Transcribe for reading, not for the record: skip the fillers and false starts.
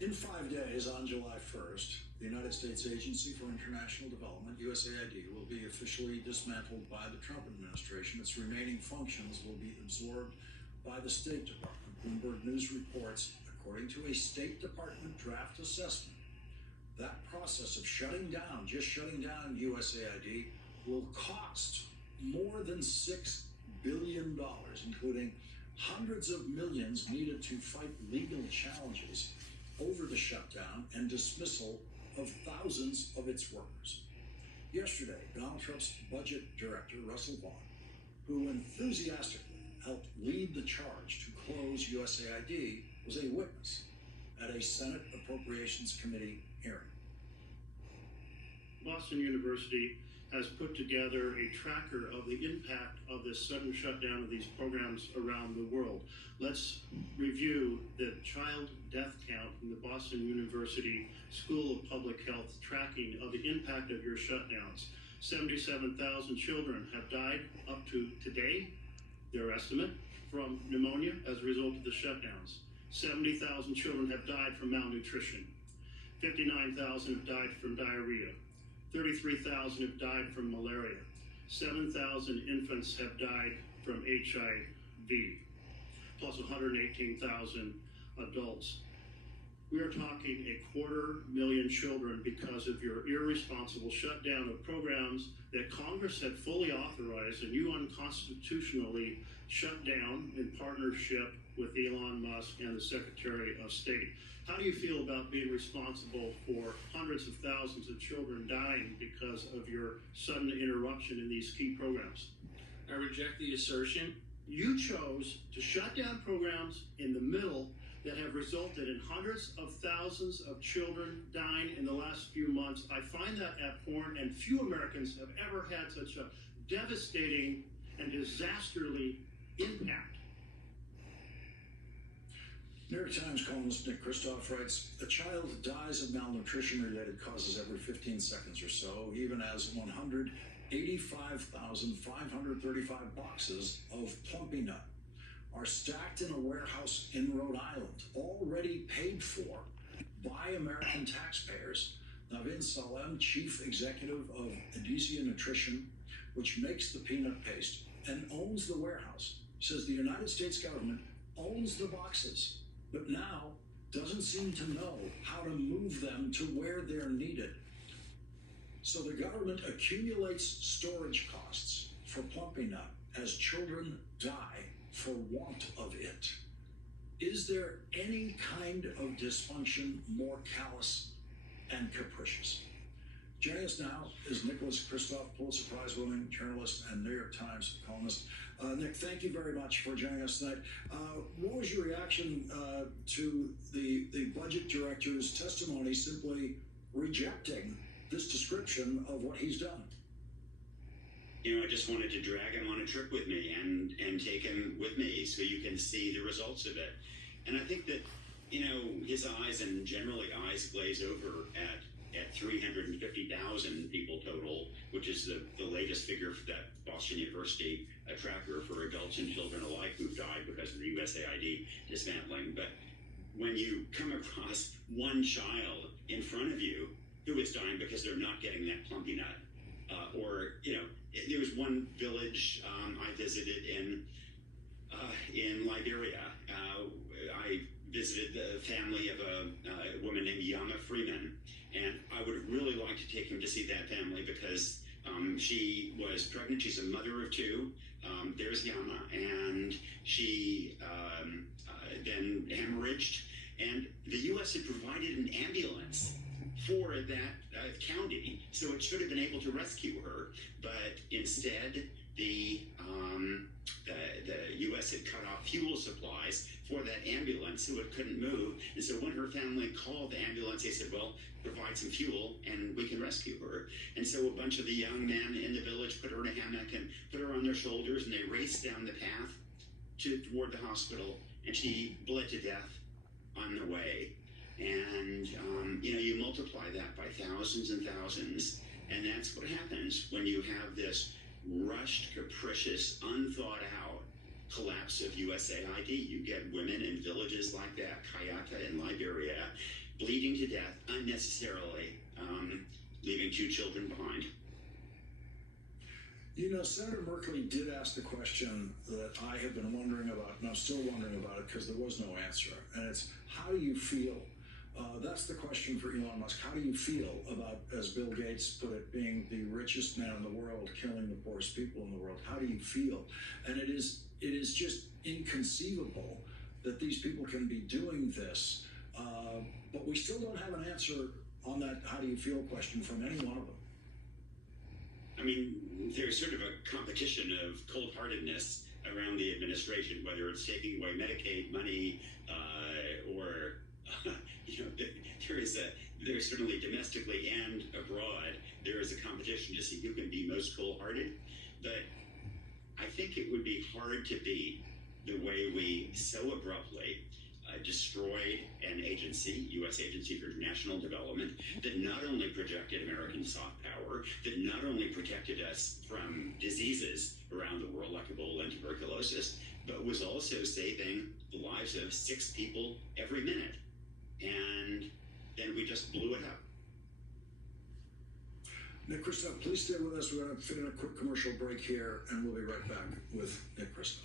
In 5 days, on July 1st, the United States Agency for International Development, USAID, will be officially dismantled by the Trump administration. Its remaining functions will be absorbed by the State Department. Bloomberg News reports, according to a State Department draft assessment, that process of just shutting down USAID, will cost more than $6 billion, including hundreds of millions needed to fight legal challenges over the shutdown and dismissal of thousands of its workers. Yesterday, Donald Trump's budget director, Russell Vaughn, who enthusiastically helped lead the charge to close USAID, was a witness at a Senate Appropriations Committee hearing. Boston University has put together a tracker of the impact of this sudden shutdown of these programs around the world. Let's review the child death count in the Boston University School of Public Health tracking of the impact of your shutdowns. 77,000 children have died up to today, their estimate, from pneumonia as a result of the shutdowns. 70,000 children have died from malnutrition. 59,000 have died from diarrhea. 33,000 have died from malaria. 7,000 infants have died from HIV, plus 118,000 adults. We are talking 250,000 children because of your irresponsible shutdown of programs that Congress had fully authorized and you unconstitutionally shut down in partnership with Elon Musk and the Secretary of State. How do you feel about being responsible for hundreds of thousands of children dying because of your sudden interruption in these key programs? I reject the assertion. You chose to shut down programs in the middle that have resulted in hundreds of thousands of children dying in the last few months. I find that abhorrent, and few Americans have ever had such a devastating and disasterly impact. New York Times columnist Nick Kristof writes, a child dies of malnutrition-related causes every 15 seconds or so, even as 185,535 boxes of Plumpy Nut are stacked in a warehouse in Rhode Island, already paid for by American taxpayers. Navin Salem, chief executive of Adizia Nutrition, which makes the peanut paste and owns the warehouse, says the United States government owns the boxes, but now doesn't seem to know how to move them to where they're needed. So the government accumulates storage costs for Plumpy Nut as children die for want of it. Is there any kind of dysfunction more callous and capricious? Joining us now is Nicholas Kristof, Pulitzer Prize-winning journalist and New York Times columnist. Nick, thank you very much for joining us tonight. What was your reaction to the budget director's testimony simply rejecting this description of what he's done? I just wanted to drag him on a trip with me and take him with me so you can see the results of it. And I think that, his eyes and generally eyes glaze over at 350,000 people total, which is the latest figure for that Boston University tracker for adults and children alike who've died because of the USAID dismantling. But when you come across one child in front of you who is dying because they're not getting that Plumpy Nut, there was one village I visited in Liberia. I visited the family of a woman named Yama Freeman, and I would really like to take him to see that family because she was pregnant. She's a mother of two. There's Yama, and she then hemorrhaged, and the U.S. had provided an ambulance for that county, so it should have been able to rescue her, but instead the U.S. had cut off fuel supplies for that ambulance, so it couldn't move. And so when her family called the ambulance, they said, well, provide some fuel and we can rescue her. And so a bunch of the young men in the village put her in a hammock and put her on their shoulders, and they raced down the path toward the hospital, and she bled to death on the way. And, you multiply that by thousands and thousands, and that's what happens when you have this rushed, capricious, unthought out collapse of USAID. You get women in villages like that, Kayaka in Liberia, bleeding to death unnecessarily, leaving 2 children behind. You know, Senator Merkley did ask the question that I have been wondering about, and I'm still wondering about it because there was no answer. And it's, how do you feel? That's the question for Elon Musk. How do you feel about, as Bill Gates put it, being the richest man in the world, killing the poorest people in the world? How do you feel? And it is just inconceivable that these people can be doing this, but we still don't have an answer on that how do you feel question from any one of them. I mean, there's sort of a competition of cold-heartedness around the administration, whether it's taking away Medicaid money or, you know, there's certainly domestically and abroad, there is a competition to see who can be most cold-hearted. But I think it would be hard to beat the way we so abruptly destroyed an agency, U.S. Agency for International Development, that not only projected American soft power, that not only protected us from diseases around the world like Ebola and tuberculosis, but was also saving the lives of 6 people every minute. And then we just blew it up. Nick Kristof, please stay with us. We're going to fit in a quick commercial break here, and we'll be right back with Nick Kristof.